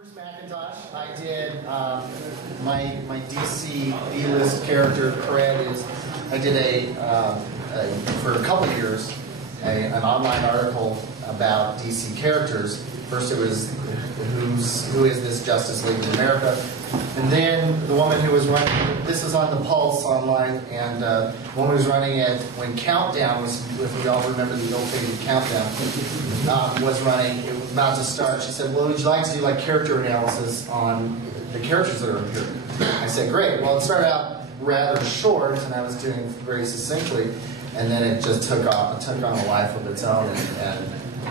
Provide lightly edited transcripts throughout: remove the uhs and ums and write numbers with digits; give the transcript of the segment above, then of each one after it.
I did my DC B-list character cred is I did for a couple of years an online article about DC characters. First it was who is this Justice League of America, and then the woman who was running this is on the Pulse online, and the woman who was running it when Countdown was, if we all remember the old faded Countdown, was running. It was about to start. She said, "Well, would you like to do like character analysis on the characters that are here?" I said, "Great." Well, it started out rather short, and I was doing it very succinctly, and then it just took off. It took on a life of its own, and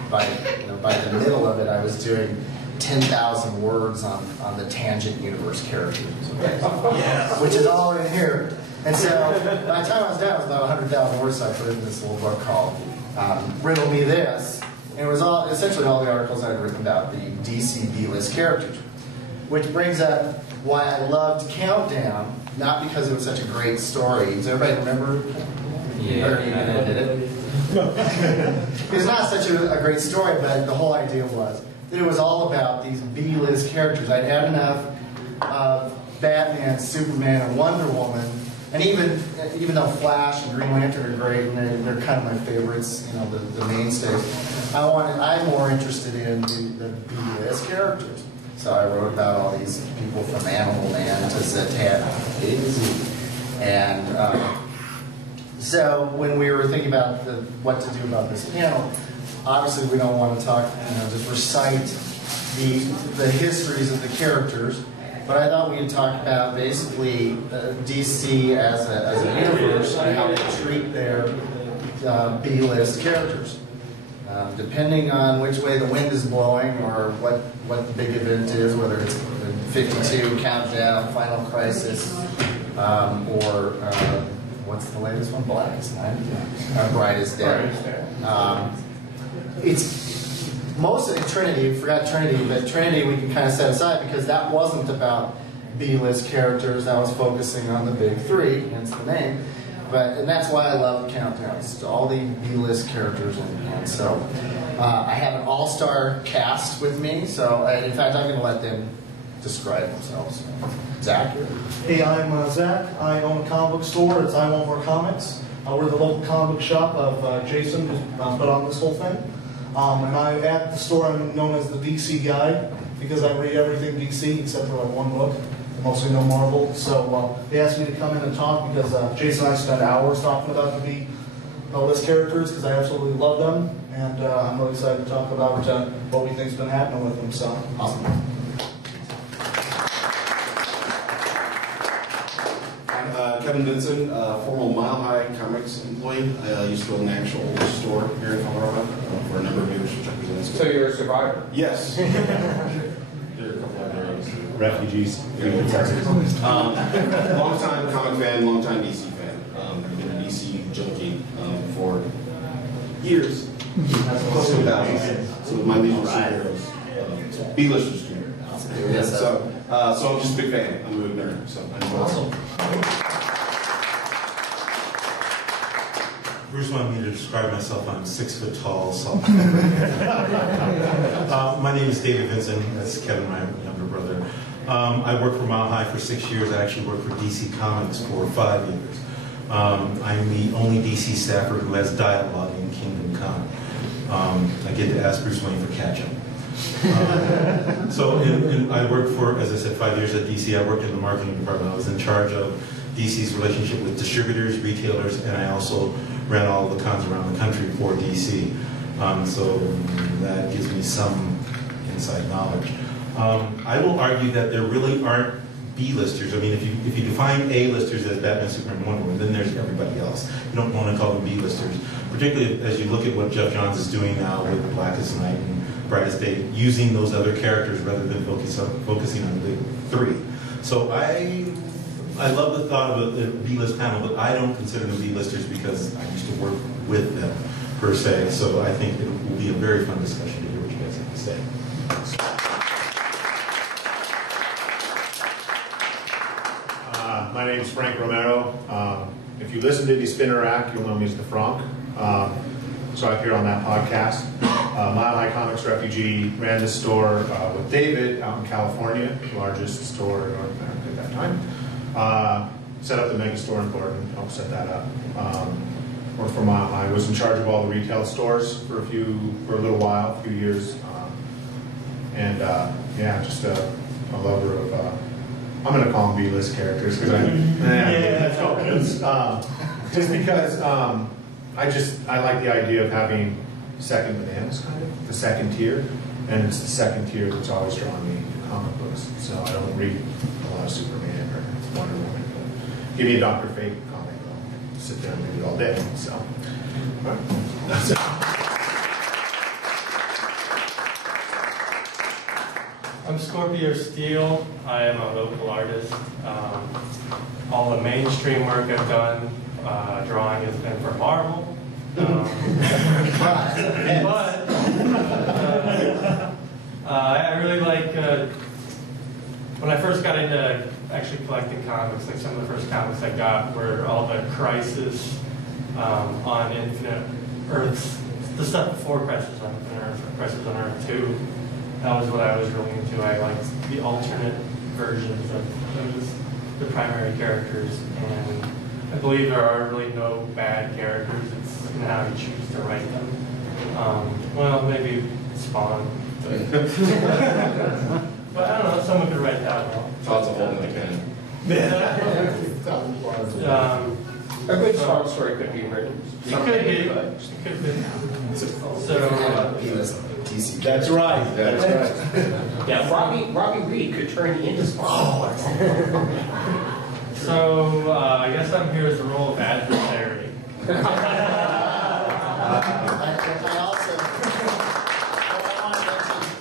by the middle of it, I was doing 10,000 words on the Tangent Universe characters, which is all in here. And so by the time I was done, it was about 100,000 words. So I put it in this little book called "Riddle Me This," and it was essentially all the articles I'd written about the DC B-list characters. Which brings up why I loved Countdown, not because it was such a great story. Does everybody remember? Yeah. Or even did it? It's not such a great story, but the whole idea was that it was all about these B-list characters. I'd had enough of Batman, Superman, and Wonder Woman, and even though Flash and Green Lantern are great, and they're kind of my favorites, the mainstays, I'm more interested in the B-list characters. So I wrote about all these people from Animal Man to Zatanna, and so when we were thinking about what to do about this panel, obviously we don't want to talk, just recite the histories of the characters, but I thought we'd talk about basically DC as a universe and how they treat their B-list characters. Depending on which way the wind is blowing or what the big event is, whether it's 52, Countdown, Final Crisis, or what's the latest one? Blackest Night? Brightest Day. It's mostly Trinity. We forgot Trinity, but Trinity we can kind of set aside because that wasn't about B-list characters. That was focusing on the big three, hence the name. And that's why I love Countdown. It's all the B-list characters and so I have an all-star cast with me. So in fact, I'm going to let them describe themselves. Zach? Hey, I'm Zach. I own a comic book store. It's I Want More Comics. We're the local comic book shop of Jason, who's put on this whole thing. And at the store, I'm known as the DC guy because I read everything DC except for like one book. Mostly no Marvel. So they asked me to come in and talk because Jason and I spent hours talking about the B-list characters because I absolutely love them. And I'm really excited to talk about what we think's been happening with them. So awesome. Kevin Vinson, former Mile High Comics employee. I used to own an actual store here in Colorado for a number of years, which I presented. So you're a survivor? Yes. There are a couple of areas. Refugees. Long time comic fan, long time DC fan. I've been a DC junkie for years. So my Legion of Superheroes, B-listers junior. So I'm just a big fan. I'm a big nerd. So I'm awesome. Bruce wanted me to describe myself. I'm 6 foot tall, soft. My name is David Vincent. That's Kevin, my younger brother. I worked for Mile High for 6 years. I actually worked for DC Comics for 5 years. I'm the only DC staffer who has dialogue in Kingdom Come. I get to ask Bruce Wayne for catch-up. I worked for, as I said, 5 years at DC. I worked in the marketing department. I was in charge of DC's relationship with distributors, retailers, and I also ran all the cons around the country for DC. So that gives me some inside knowledge. I will argue that there really aren't B-listers. I mean, if you define A-listers as Batman, Superman, Wonder Woman, then there's everybody else. You don't want to call them B-listers, particularly as you look at what Jeff Johns is doing now with Blackest Night and Brightest Day, using those other characters rather than focusing on the big three. So I love the thought of a B-list panel, but I don't consider them B-listers because I used to work with them, per se. So I think it will be a very fun discussion to hear what you guys have to say. My name's Frank Romero. If you listen to the Spinner Rack, you'll know me as the Frank. So I appear on that podcast. Mile High Comics refugee, ran this store with David out in California, the largest store in North America at that time. Set up the mega store in Portland, helped set that up. Worked for Mile High, was in charge of all the retail stores for a little while, a few years. Yeah, just a lover of, I'm going to call them B-list characters, because just because I like the idea of having second bananas, kind of, the second tier, and it's the second tier that's always drawn me to comic books. So I don't read a lot of Superman or Wonder Woman. But give me a Dr. Fate comic, I'll sit there and read it all day. So, all right. That's it. I'm Scorpio Steele. I am a local artist. All the mainstream work I've done, drawing has been for Marvel. But I really like, when I first got into actually collecting comics, like some of the first comics I got were all the Crisis on Infinite Earths, the stuff before Crisis on Infinite Earth, or Crisis on Earth 2. That was what I was really into. I liked the alternate versions of those, the primary characters, and I believe there are really no bad characters. It's in how you choose to write them. Well, maybe Spawn. But I don't know, someone could write that well. Thoughts of holding the pen. A good Spawn story could be written. It could be. It could be. So, DC. That's right. That's right. Yeah, Robbie Reed could turn you into Spawn. so I guess I'm here as the role of adversary.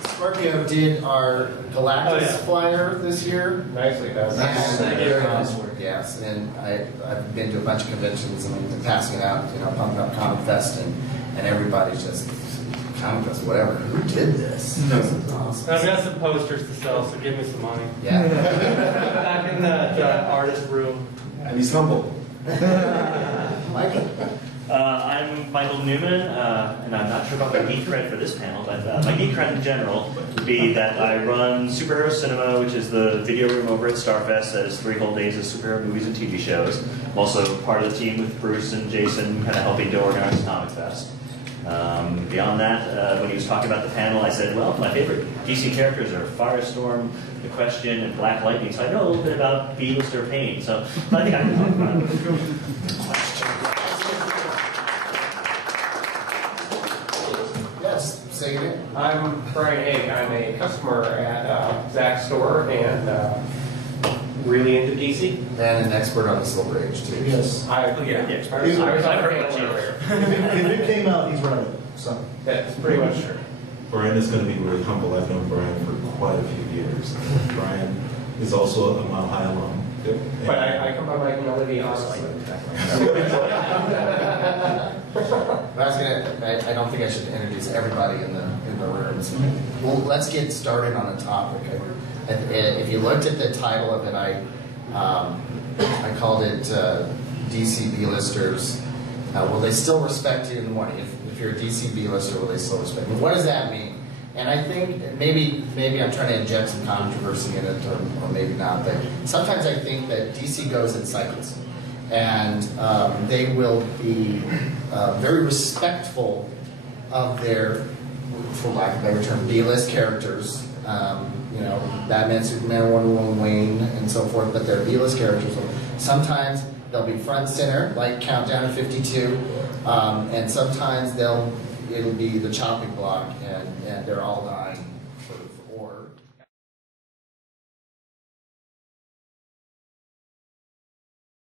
Scorpio did our Galactus flyer this year. Nicely done. Very nice work, yes. And I've been to a bunch of conventions and been passing it out, pumping up Comicfest, and everybody's just Comicfest, whatever. Who did this? This is awesome. I've got some posters to sell, so give me some money. Yeah. Back in that artist room. And he's humble. Michael. I'm Michael Newman, and I'm not sure about my geek cred for this panel, but my geek cred in general would be that I run Superhero Cinema, which is the video room over at Starfest that is 3 whole days of superhero movies and TV shows. I'm also part of the team with Bruce and Jason, kind of helping to organize Comicfest. Beyond that, when he was talking about the panel, I said, well, my favorite DC characters are Firestorm, The Question, and Black Lightning, so I know a little bit about B-lister pain, so I think I can talk about it. Yes, say it again. I'm Brian Haig. I'm a customer at Zach's store and really into DC. And an expert on the Silver Age, too. Yes. I was on earlier. If it came out, he's right. So. That's pretty much true. Brian is going to be really humble. I've known Brian for quite a few years. Brian is also a Mile High alum. But I come by my humility honestly. I don't think I should introduce everybody in the rooms. Well, let's get started on a topic. If you looked at the title of it, I called it DC B-listers. Will they still respect you in the morning? If you're a DC B-lister, will they still respect you? What does that mean? And I think maybe I'm trying to inject some controversy in it, or maybe not. But sometimes I think that DC goes in cycles, and they will be very respectful of their, for lack of a better term, B-list characters. Batman, Superman, Wonder Woman, Wayne, and so forth. But they're B-list characters. Sometimes they'll be front center, like Countdown to 52, and sometimes it'll be the chopping block, and they're all dying.